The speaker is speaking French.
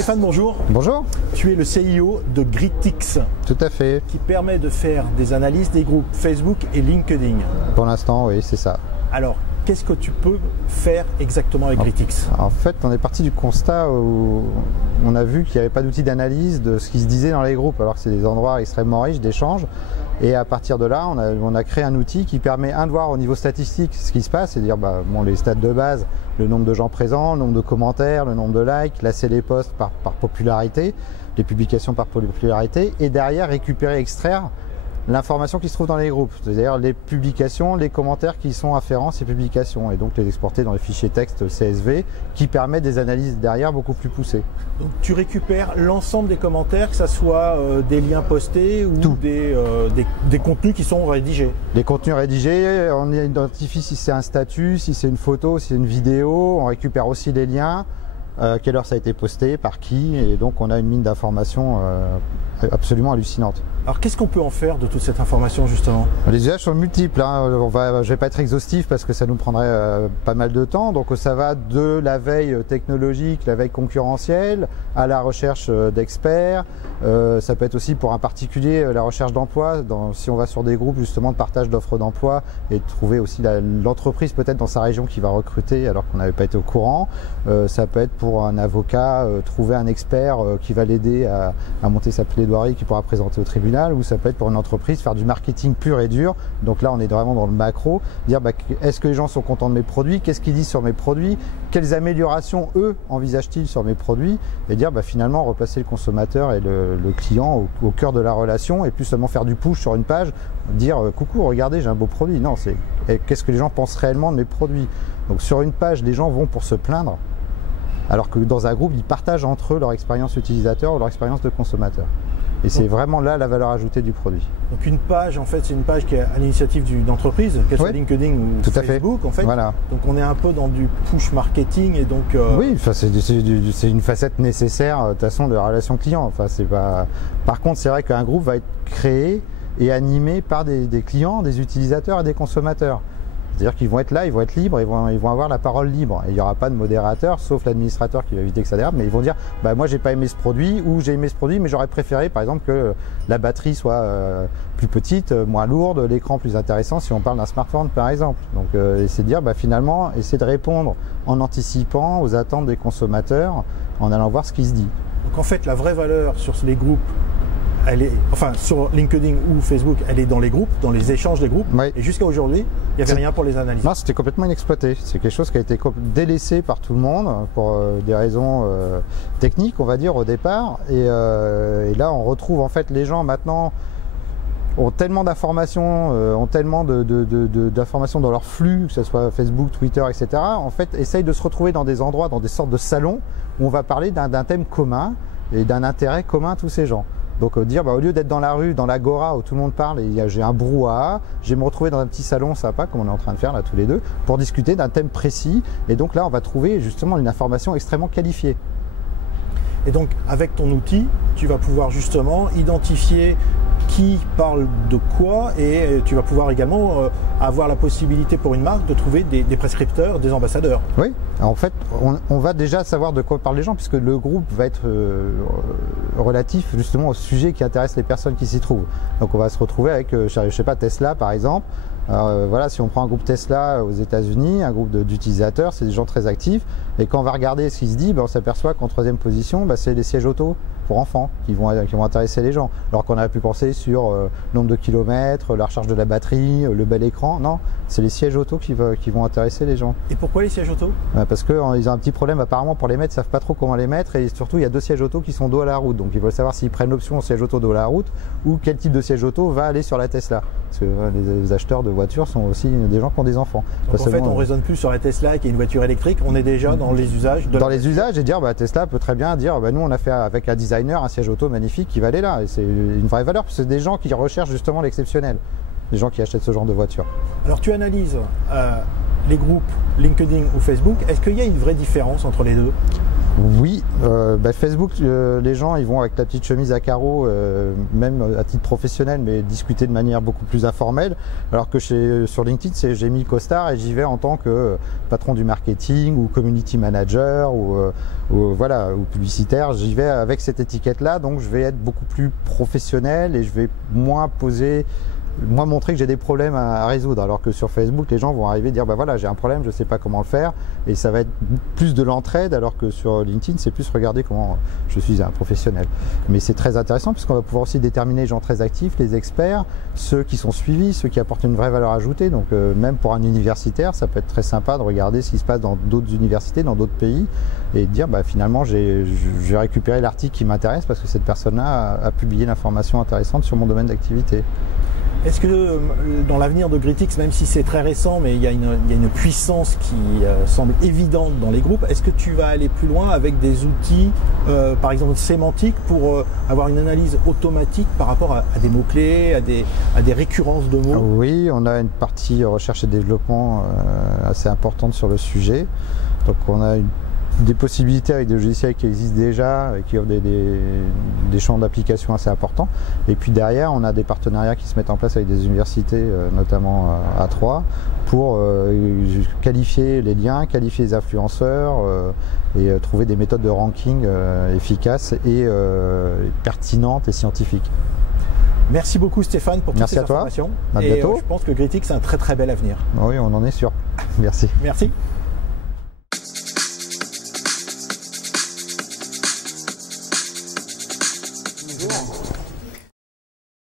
Stéphane, bonjour. Bonjour. Tu es le CIO de Gritix. Tout à fait. Qui permet de faire des analyses des groupes Facebook et LinkedIn. Pour l'instant, oui, c'est ça. Alors, qu'est-ce que tu peux faire exactement avec Gritix? En fait, on est parti du constat où on a vu qu'il n'y avait pas d'outil d'analyse de ce qui se disait dans les groupes, alors que c'est des endroits extrêmement riches d'échanges. Et à partir de là, on a créé un outil qui permet, de voir au niveau statistique ce qui se passe, c'est-à-dire les stats de base, le nombre de gens présents, le nombre de commentaires, le nombre de likes, classer les posts par popularité, les publications par popularité, et derrière récupérer, extraire l'information qui se trouve dans les groupes, c'est-à-dire les publications, les commentaires qui sont afférents à ces publications, et donc les exporter dans les fichiers texte CSV qui permettent des analyses derrière beaucoup plus poussées. Donc tu récupères l'ensemble des commentaires, que ce soit des liens postés ou des contenus qui sont rédigés? Les contenus rédigés, on identifie si c'est un statut, si c'est une photo, si c'est une vidéo, on récupère aussi les liens, quelle heure ça a été posté, par qui, et donc on a une mine d'informations absolument hallucinante. Alors qu'est-ce qu'on peut en faire de toute cette information justement? Les usages sont multiples, hein. Je vais pas être exhaustif parce que ça nous prendrait pas mal de temps, donc ça va de la veille technologique, la veille concurrentielle, à la recherche d'experts, ça peut être aussi pour un particulier la recherche d'emploi, si on va sur des groupes justement de partage d'offres d'emploi et trouver aussi l'entreprise peut-être dans sa région qui va recruter alors qu'on n'avait pas été au courant, ça peut être pour un avocat, trouver un expert qui va l'aider à monter sa plaidoirie qui pourra présenter au tribunal, ou ça peut être pour une entreprise faire du marketing pur et dur. Donc là on est vraiment dans le macro, dire est-ce que les gens sont contents de mes produits, qu'est-ce qu'ils disent sur mes produits, quelles améliorations eux envisagent-ils sur mes produits, et dire finalement replacer le consommateur et le client au cœur de la relation, et plus seulement faire du push sur une page, dire coucou regardez j'ai un beau produit. Non, c'est qu'est-ce que les gens pensent réellement de mes produits. Donc sur une page les gens vont pour se plaindre, alors que dans un groupe ils partagent entre eux leur expérience utilisateur ou leur expérience de consommateur. Et c'est vraiment là la valeur ajoutée du produit. Donc une page, en fait, c'est une page qui est à l'initiative d'une entreprise, qu'elle soit LinkedIn ou Facebook, en fait. Voilà. Donc on est un peu dans du push marketing et donc. Oui, c'est une facette nécessaire de toute façon de la relation client. Enfin, c'est pas. Par contre, c'est vrai qu'un groupe va être créé et animé par des clients, des utilisateurs et des consommateurs. C'est-à-dire qu'ils vont être là, ils vont être libres, ils vont avoir la parole libre. Et il n'y aura pas de modérateur, sauf l'administrateur qui va éviter que ça dérape, mais ils vont dire moi j'ai pas aimé ce produit, ou j'ai aimé ce produit mais j'aurais préféré par exemple que la batterie soit plus petite, moins lourde, l'écran plus intéressant si on parle d'un smartphone par exemple. Donc c'est de dire finalement essayer de répondre en anticipant aux attentes des consommateurs en allant voir ce qui se dit. Donc en fait la vraie valeur sur les groupes, elle est, enfin sur LinkedIn ou Facebook, elle est dans les groupes, dans les échanges des groupes. Oui. Et jusqu'à aujourd'hui, il n'y avait rien pour les analyser. Non, c'était complètement inexploité. C'est quelque chose qui a été délaissé par tout le monde pour des raisons techniques, on va dire, au départ. Et là, on retrouve en fait les gens maintenant ont tellement d'informations, ont tellement d'informations dans leur flux, que ce soit Facebook, Twitter, etc. En fait, essayent de se retrouver dans des endroits, dans des sortes de salons où on va parler d'un thème commun et d'un intérêt commun à tous ces gens. Donc dire au lieu d'être dans la rue, dans l'agora où tout le monde parle et j'ai un brouhaha, je vais me retrouver dans un petit salon sympa comme on est en train de faire là tous les deux pour discuter d'un thème précis, et donc là on va trouver justement une information extrêmement qualifiée. Et donc avec ton outil, tu vas pouvoir justement identifier qui parle de quoi, et tu vas pouvoir également avoir la possibilité pour une marque de trouver des prescripteurs, des ambassadeurs. Oui, en fait on va déjà savoir de quoi parlent les gens puisque le groupe va être relatif justement au sujet qui intéresse les personnes qui s'y trouvent. Donc on va se retrouver avec, je sais pas, Tesla par exemple. Alors, voilà, si on prend un groupe Tesla aux États-Unis, un groupe d'utilisateurs, c'est des gens très actifs, et quand on va regarder ce qui se dit, on s'aperçoit qu'en troisième position, c'est les sièges auto pour enfants qui vont intéresser les gens. Alors qu'on aurait pu penser sur le nombre de kilomètres, la recharge de la batterie, le bel écran. Non, c'est les sièges auto qui vont intéresser les gens. Et pourquoi les sièges auto? Parce qu'ils ont un petit problème apparemment pour les mettre, ils ne savent pas trop comment les mettre, et surtout il y a 2 sièges auto qui sont dos à la route. Donc ils veulent savoir s'ils prennent l'option siège auto dos à la route ou quel type de siège auto va aller sur la Tesla. Parce que les acheteurs de voitures sont aussi des gens qui ont des enfants. Donc en fait on ne raisonne plus sur la Tesla qui est une voiture électrique, on est déjà dans les usages. Dans les usages, et dire Tesla peut très bien dire nous on a fait avec un designer un siège auto magnifique qui va aller là, et c'est une vraie valeur parce que c'est des gens qui recherchent justement l'exceptionnel, des gens qui achètent ce genre de voiture. Alors tu analyses les groupes LinkedIn ou Facebook, est-ce qu'il y a une vraie différence entre les deux? Oui, Facebook, les gens ils vont avec la petite chemise à carreaux, même à titre professionnel, mais discuter de manière beaucoup plus informelle. Alors que sur LinkedIn, j'ai mis costard et j'y vais en tant que patron du marketing ou community manager ou publicitaire. J'y vais avec cette étiquette-là, donc je vais être beaucoup plus professionnel et je vais moins montrer que j'ai des problèmes à résoudre, alors que sur Facebook les gens vont arriver et dire voilà, j'ai un problème, je ne sais pas comment le faire, et ça va être plus de l'entraide, alors que sur LinkedIn c'est plus regarder comment je suis un professionnel. Mais c'est très intéressant puisqu'on va pouvoir aussi déterminer les gens très actifs, les experts, ceux qui sont suivis, ceux qui apportent une vraie valeur ajoutée. Donc même pour un universitaire ça peut être très sympa de regarder ce qui se passe dans d'autres universités, dans d'autres pays, et de dire finalement j'ai récupéré l'article qui m'intéresse parce que cette personne-là a publié l'information intéressante sur mon domaine d'activité. Est-ce que dans l'avenir de Gritix, même si c'est très récent, mais il y a une puissance qui semble évidente dans les groupes, est-ce que tu vas aller plus loin avec des outils, par exemple sémantiques, pour avoir une analyse automatique par rapport à des mots-clés, à des récurrences de mots? Oui, on a une partie recherche et développement assez importante sur le sujet. Donc on a des possibilités avec des logiciels qui existent déjà et qui offrent des champs d'application assez importants. Et puis derrière, on a des partenariats qui se mettent en place avec des universités, notamment à Troyes, pour qualifier les liens, qualifier les influenceurs et trouver des méthodes de ranking efficaces et pertinentes et scientifiques. Merci beaucoup Stéphane pour toutes ces informations. À bientôt. Je pense que Gritix a un très très bel avenir. Oui, on en est sûr. Merci. Merci.